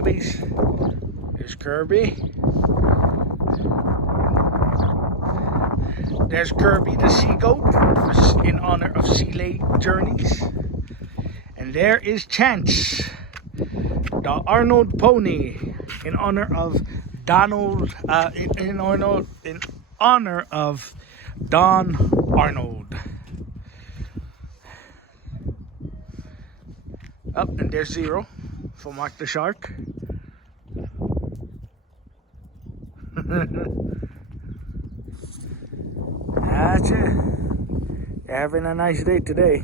babies. There's Kirby. There's Kirby the sea goat in honor of Sea Lake Journeys. And there is Chance, the Arnold pony, in honor of Donald, in honor of Don Arnold. Up and there's Zero for Mark the Shark. That's it. Having a nice day today.